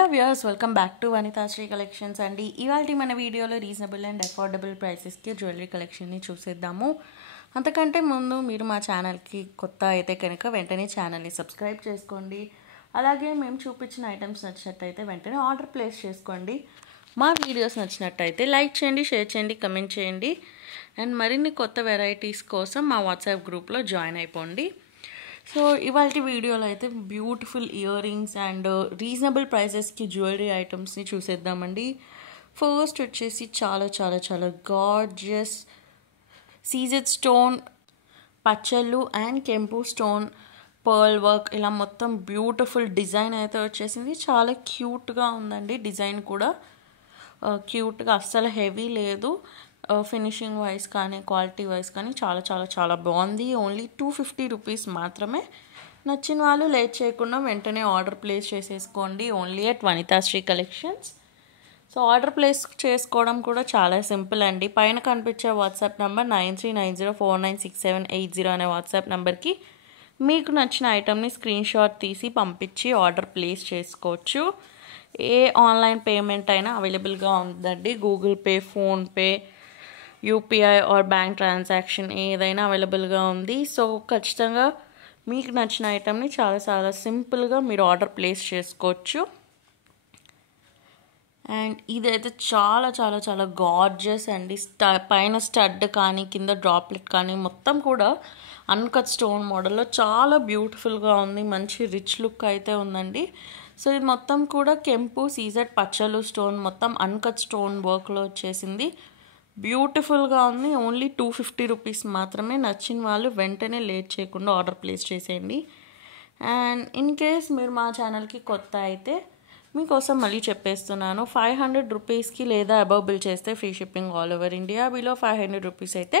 Hello viewers, welcome back to Vanithasri collections అండి. ఇవాళ మన వీడియోలో రీజనబుల్ అండ్ అఫోర్డబుల్ ప్రైసెస్కి జ్యువెలరీ కలెక్షన్ని చూసేద్దాము. అంతకంటే ముందు మీరు మా ఛానల్కి కొత్త అయితే కనుక వెంటనే ఛానల్ని సబ్స్క్రైబ్ చేసుకోండి. అలాగే మేము చూపించిన ఐటమ్స్ నచ్చినట్టయితే వెంటనే ఆర్డర్ ప్లేస్ చేసుకోండి. మా వీడియోస్ నచ్చినట్టయితే లైక్ చేయండి, షేర్ చేయండి, కమెంట్ చేయండి. అండ్ మరిన్ని కొత్త వెరైటీస్ కోసం మా వాట్సాప్ గ్రూప్లో జాయిన్ అయిపోండి. సో ఇవాళ వీడియోలో అయితే beautiful earrings and reasonable ప్రైసెస్కి జ్యువెలరీ ఐటమ్స్ని చూసేద్దామండి. ఫస్ట్ వచ్చేసి చాలా చాలా చాలా గార్జియస్ సీజెడ్ స్టోన్ పచ్చళ్ళు అండ్ కెంపు స్టోన్ పర్ల్ వర్క్ ఇలా మొత్తం బ్యూటిఫుల్ డిజైన్ అయితే వచ్చేసింది. చాలా క్యూట్గా ఉందండి. డిజైన్ కూడా క్యూట్గా, అస్సలు హెవీ లేదు. ఫినిషింగ్ వైజ్ కానీ క్వాలిటీ వైజ్ కానీ చాలా చాలా చాలా బాగుంది. ఓన్లీ 250 రూపీస్ మాత్రమే. నచ్చిన వాళ్ళు లేట్ చేయకుండా వెంటనే ఆర్డర్ ప్లేస్ చేసేసుకోండి. Only at Vanithasri collections. So order place చేసుకోవడం కూడా చాలా సింపుల్ అండి. పైన కనిపించే వాట్సాప్ నెంబర్ 9390496780 అనే వాట్సాప్ నెంబర్కి మీకు నచ్చిన ఐటమ్ని స్క్రీన్ షాట్ తీసి పంపించి ఆర్డర్ ప్లేస్ చేసుకోవచ్చు. ఏ ఆన్లైన్ పేమెంట్ అయినా అవైలబుల్గా ఉందండి. Google pay, PhonePe, UPI or bank transaction ఏదైనా అవైలబుల్గా ఉంది. సో ఖచ్చితంగా మీకు నచ్చిన ఐటమ్ని చాలా చాలా సింపుల్గా మీరు ఆర్డర్ ప్లేస్ చేసుకోవచ్చు. అండ్ ఇదైతే చాలా చాలా చాలా గార్జియస్ అండి. పైన స్టడ్ కానీ కింద డ్రాప్లెట్ కానీ మొత్తం కూడా అన్కట్ స్టోన్ మోడల్లో చాలా బ్యూటిఫుల్గా ఉంది. మంచి రిచ్ లుక్ అయితే ఉందండి. సో ఇది మొత్తం కూడా కెంపు సీజెడ్ పచ్చలు స్టోన్ మొత్తం అన్కట్ స్టోన్ వర్క్లో వచ్చేసింది. బ్యూటిఫుల్గా ఉంది. ఓన్లీ 250 రూపీస్ మాత్రమే. నచ్చిన వాళ్ళు వెంటనే లేట్ చేయకుండా ఆర్డర్ ప్లేస్ చేసేయండి. అండ్ ఇన్ కేస్ మీరు మా ఛానల్కి కొత్త అయితే మీకోసం మళ్ళీ చెప్పేస్తున్నాను, 500 రూపీస్కి లేదా అబవ్ బిల్ చేస్తే free shipping all over India. Below 500 rupees అయితే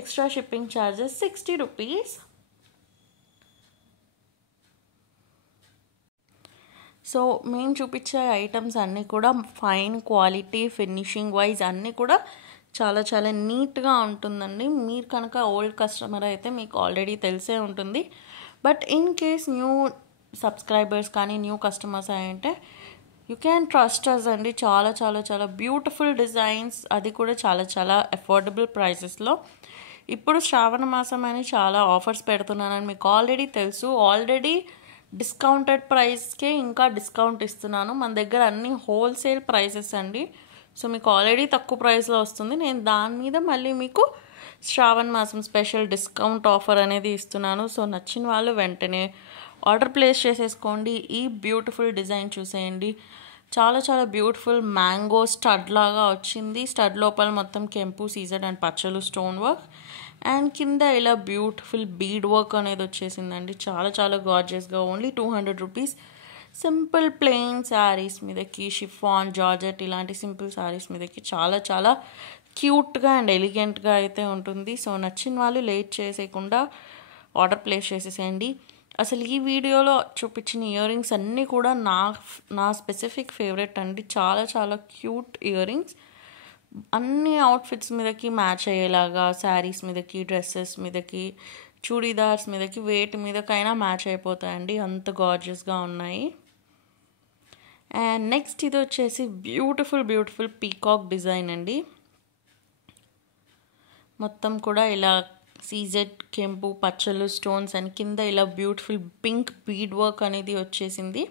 extra shipping charges 60 rupees. So మేము చూపించే ఐటమ్స్ అన్నీ కూడా ఫైన్ క్వాలిటీ, ఫినిషింగ్ వైజ్ అన్నీ కూడా చాలా చాలా నీట్గా ఉంటుందండి. మీరు కనుక ఓల్డ్ కస్టమర్ అయితే మీకు ఆల్రెడీ తెలిసే ఉంటుంది. But in case new subscribers కానీ న్యూ కస్టమర్స్ అంటే యూ క్యాన్ ట్రస్ట్ అస్ అండి. చాలా చాలా చాలా బ్యూటిఫుల్ డిజైన్స్, అది కూడా చాలా చాలా అఫోర్డబుల్ ప్రైసెస్లో. ఇప్పుడు శ్రావణ మాసం అని చాలా ఆఫర్స్ పెడుతున్నానని మీకు ఆల్రెడీ తెలుసు. ఆల్రెడీ డిస్కౌంటెడ్ ప్రైస్కే ఇంకా డిస్కౌంట్ ఇస్తున్నాను. మన దగ్గర అన్ని హోల్సేల్ ప్రైసెస్ అండి. సో మీకు ఆల్రెడీ తక్కువ ప్రైస్లో వస్తుంది. నేను దాని మీద మళ్ళీ మీకు శ్రావణ మాసం స్పెషల్ డిస్కౌంట్ ఆఫర్ అనేది ఇస్తున్నాను. సో నచ్చిన వాళ్ళు వెంటనే ఆర్డర్ ప్లేస్ చేసేసుకోండి. ఈ బ్యూటిఫుల్ డిజైన్ చూసేయండి. చాలా చాలా బ్యూటిఫుల్ మ్యాంగో స్టడ్ లాగా వచ్చింది. స్టడ్ లోపల మొత్తం కెంపు సీజెడ్ అండ్ పచ్చలు స్టోన్ వర్క్ అండ్ కింద ఇలా బ్యూటిఫుల్ బీడ్ వర్క్ అనేది వచ్చేసిందండి. చాలా చాలా గార్జియస్గా. Only 200 rupees. Simple plain saris మీదకి, షిఫాన్, జార్జెట్ ఇలాంటి సింపుల్ శారీస్ మీదకి చాలా చాలా క్యూట్గా అండ్ ఎలిగెంట్గా అయితే ఉంటుంది. సో నచ్చిన వాళ్ళు లేట్ చేసేయకుండా ఆర్డర్ ప్లేస్ చేసేసేయండి. అసలు ఈ వీడియోలో చూపించిన ఇయర్ రింగ్స్ అన్నీ కూడా నా స్పెసిఫిక్ ఫేవరెట్ అండి. చాలా చాలా క్యూట్ ఇయర్ రింగ్స్. అన్ని అవుట్ఫిట్స్ మీదకి మ్యాచ్ అయ్యేలాగా, శారీస్ మీదకి, డ్రెస్సెస్ మీదకి, చూడీదార్స్ మీదకి, వేటి మీదకైనా మ్యాచ్ అయిపోతాయండి. అంత గార్జియస్గా ఉన్నాయి. అండ్ నెక్స్ట్ ఇది వచ్చేసి బ్యూటిఫుల్ బ్యూటిఫుల్ పీకాక్ డిజైన్ అండి. మొత్తం కూడా ఇలా సీజెడ్ కెంపు పచ్చలు స్టోన్స్ అండ్ కింద ఇలా బ్యూటిఫుల్ పింక్ బీడ్ వర్క్ అనేది వచ్చేసింది.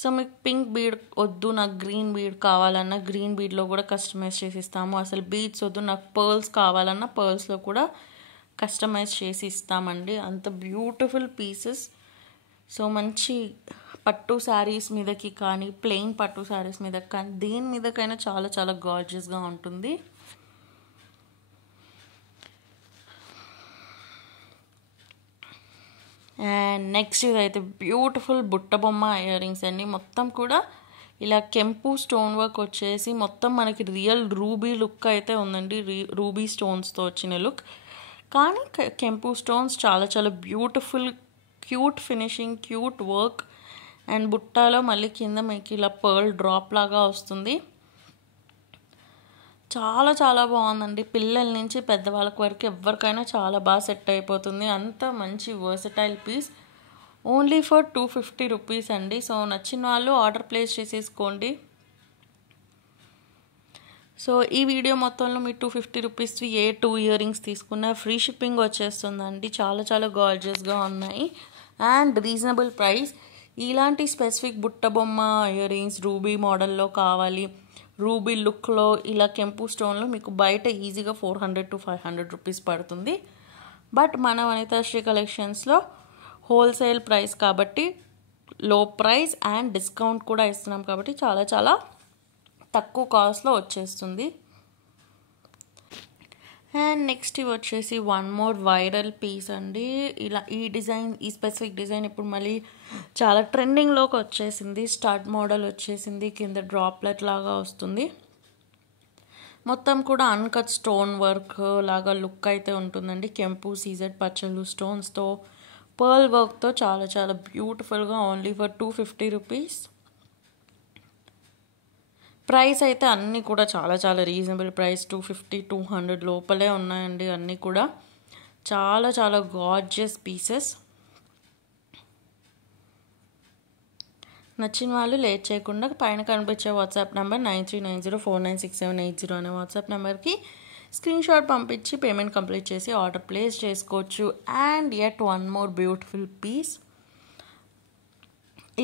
సో మీకు పింక్ బీడ్ వద్దు, నాకు గ్రీన్ బీడ్ కావాలన్నా గ్రీన్ బీడ్లో కూడా కస్టమైజ్ చేసి ఇస్తాము. అసలు బీడ్స్ వద్దు, నాకు పర్ల్స్ కావాలన్నా పర్ల్స్లో కూడా కస్టమైజ్ చేసి ఇస్తామండి. అంత బ్యూటిఫుల్ పీసెస్. సో మంచి పట్టు శారీస్ మీదకి కానీ, ప్లెయిన్ పట్టు శారీస్ మీదకి కానీ, దేని మీదకైనా చాలా చాలా గార్జియస్గా ఉంటుంది. అండ్ నెక్స్ట్ ఇదైతే బ్యూటిఫుల్ బుట్ట బొమ్మ ఇయర్ రింగ్స్ అండి. మొత్తం కూడా ఇలా కెంపు స్టోన్ వర్క్ వచ్చేసి మొత్తం మనకి రియల్ రూబీ లుక్ అయితే ఉందండి. రూబీ స్టోన్స్తో వచ్చిన లుక్, కానీ కెంపు స్టోన్స్ చాలా చాలా beautiful, cute finishing, cute work. And బుట్టాలో మళ్ళీ కింద మీకు ఇలా పర్ల్ డ్రాప్ లాగా వస్తుంది. చాలా చాలా బాగుందండి. పిల్లల నుంచి పెద్దవాళ్ళకి వరకు ఎవరికైనా చాలా బాగా సెట్ అయిపోతుంది. అంత మంచి versatile piece. Only for 250 rupees అండి. సో నచ్చిన వాళ్ళు ఆర్డర్ ప్లేస్ చేసేసుకోండి. సో ఈ వీడియో మొత్తంలో మీరు 250 రూపీస్వి ఏ 2 ఇయర్ రింగ్స్ తీసుకున్నా ఫ్రీ షిప్పింగ్ వచ్చేస్తుందండి. చాలా చాలా గార్జియస్గా ఉన్నాయి అండ్ రీజనబుల్ ప్రైస్. ఇలాంటి స్పెసిఫిక్ బుట్ట బొమ్మ ఇయర్ రింగ్స్ రూబీ మోడల్లో కావాలి, రూబీ లుక్లో ఇలా కెంపు స్టోన్లో మీకు బయట ఈజీగా 400 to 500 రూపీస్ పడుతుంది. బట్ మన వనితాశ్రీ కలెక్షన్స్లో హోల్సేల్ ప్రైస్ కాబట్టి లో ప్రైస్ అండ్ డిస్కౌంట్ కూడా ఇస్తున్నాం కాబట్టి చాలా చాలా తక్కువ కాస్ట్లో వచ్చేస్తుంది. అండ్ నెక్స్ట్ ఇవి వచ్చేసి వన్ మోర్ వైరల్ పీస్ అండి. ఇలా ఈ డిజైన్, ఈ స్పెసిఫిక్ డిజైన్ ఇప్పుడు మళ్ళీ చాలా ట్రెండింగ్లోకి వచ్చేసింది. స్టడ్ మోడల్ వచ్చేసింది, కింద డ్రాప్లెట్ లాగా వస్తుంది. మొత్తం కూడా అన్కట్ స్టోన్ వర్క్ లాగా లుక్ అయితే ఉంటుందండి. కెంపు సీజెడ్ పచ్చలు స్టోన్స్తో పర్ల్ వర్క్తో చాలా చాలా బ్యూటిఫుల్గా ఓన్లీ ఫర్ 250 రూపీస్. ప్రైస్ అయితే అన్నీ కూడా చాలా చాలా రీజనబుల్ ప్రైస్, 250 200 లోపలే ఉన్నాయండి. అన్నీ కూడా చాలా చాలా గార్జియస్ పీసెస్. నచ్చిన వాళ్ళు లేట్ చేయకుండా పైన కనిపించే వాట్సాప్ నెంబర్ 9390496780 అనే వాట్సాప్ నెంబర్కి స్క్రీన్ షాట్ పంపించి పేమెంట్ కంప్లీట్ చేసి ఆర్డర్ ప్లేస్ చేసుకోవచ్చు. And yet one more beautiful piece.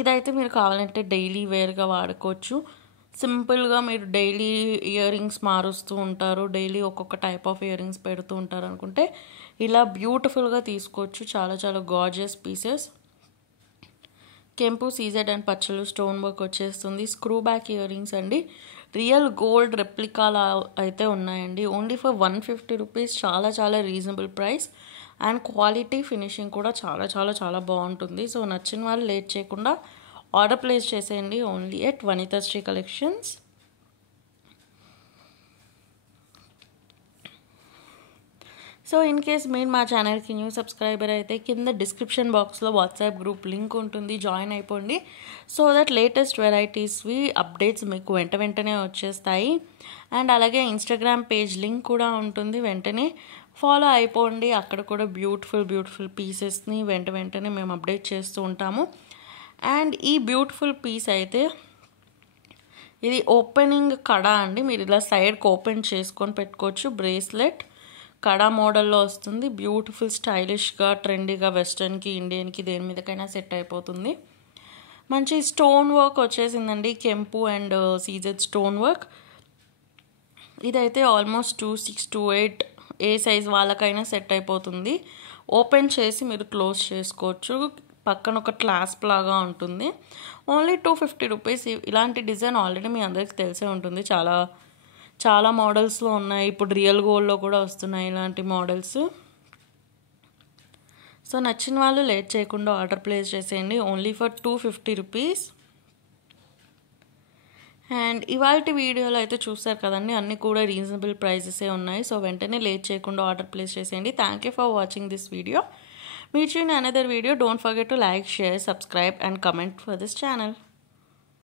ఇదైతే మీరు కావాలంటే డైలీ వేర్గా వాడుకోవచ్చు. సింపుల్గా మీరు డైలీ ఇయర్ రింగ్స్ మారుస్తూ ఉంటారు, డైలీ ఒక్కొక్క టైప్ ఆఫ్ ఇయర్ రింగ్స్ పెడుతూ ఉంటారు అనుకుంటే ఇలా బ్యూటిఫుల్గా తీసుకోవచ్చు. చాలా చాలా గార్జియస్ పీసెస్. కెంపు సీజెడ్ అండ్ పచ్చలు స్టోన్ వర్క్ వచ్చేస్తుంది. స్క్రూ బ్యాక్ ఇయర్ రింగ్స్ అండి, రియల్ గోల్డ్ రెప్లికాలా అయితే ఉన్నాయండి. Only for 150 rupees. చాలా చాలా reasonable price and quality finishing కూడా చాలా చాలా చాలా బాగుంటుంది. సో నచ్చిన వాళ్ళు లేట్ చేయకుండా ఆర్డర్ ప్లేస్ చేసేయండి only at Vanithasri collections. So in case మీరు మా ఛానల్కి న్యూ సబ్స్క్రైబర్ అయితే కింద డిస్క్రిప్షన్ బాక్స్లో వాట్సాప్ గ్రూప్ లింక్ ఉంటుంది, జాయిన్ అయిపోండి. సో దట్ లేటెస్ట్ వెరైటీస్వి అప్డేట్స్ మీకు వెంటనే వచ్చేస్తాయి. అండ్ అలాగే ఇన్స్టాగ్రామ్ పేజ్ లింక్ కూడా ఉంటుంది, వెంటనే ఫాలో అయిపోండి. అక్కడ కూడా బ్యూటిఫుల్ పీసెస్ని వెంటనే మేము అప్డేట్ చేస్తూ ఉంటాము. అండ్ ఈ బ్యూటిఫుల్ పీస్ అయితే ఇది ఓపెనింగ్ కడా అండి. మీరు ఇలా సైడ్కి ఓపెన్ చేసుకొని పెట్టుకోవచ్చు. బ్రేస్లెట్ కడా మోడల్లో వస్తుంది. బ్యూటిఫుల్ స్టైలిష్గా ట్రెండీగా వెస్ట్రన్కి ఇండియన్కి దేని మీదకైనా సెట్ అయిపోతుంది. మంచి స్టోన్ వర్క్ వచ్చేసిందండి, కెంపు అండ్ సీజెడ్ స్టోన్ వర్క్. ఇదైతే ఆల్మోస్ట్ 26 to 28 ఏ సైజ్ వాళ్ళకైనా సెట్ అయిపోతుంది. ఓపెన్ చేసి మీరు క్లోజ్ చేసుకోవచ్చు. పక్కన ఒక క్లాస్ప్ లాగా ఉంటుంది. Only 250 rupees. ఇలాంటి డిజైన్ ఆల్రెడీ మీ అందరికీ తెలిసే ఉంటుంది, చాలా చాలా మోడల్స్లో ఉన్నాయి. ఇప్పుడు రియల్ గోల్డ్లో కూడా వస్తున్నాయి ఇలాంటి మోడల్స్. సో నచ్చిన వాళ్ళు లేట్ చేయకుండా ఆర్డర్ ప్లేస్ చేసేయండి ఓన్లీ ఫర్ 250 రూపీస్. అండ్ ఇవాళ వీడియోలో అయితే చూస్తారు కదండి, అన్నీ కూడా రీజనబుల్ ప్రైజెసే ఉన్నాయి. సో వెంటనే లేట్ చేయకుండా ఆర్డర్ ప్లేస్ చేసేయండి. Thank you for watching this video. Meet you in another video. Don't forget to like, share, subscribe and comment for this channel.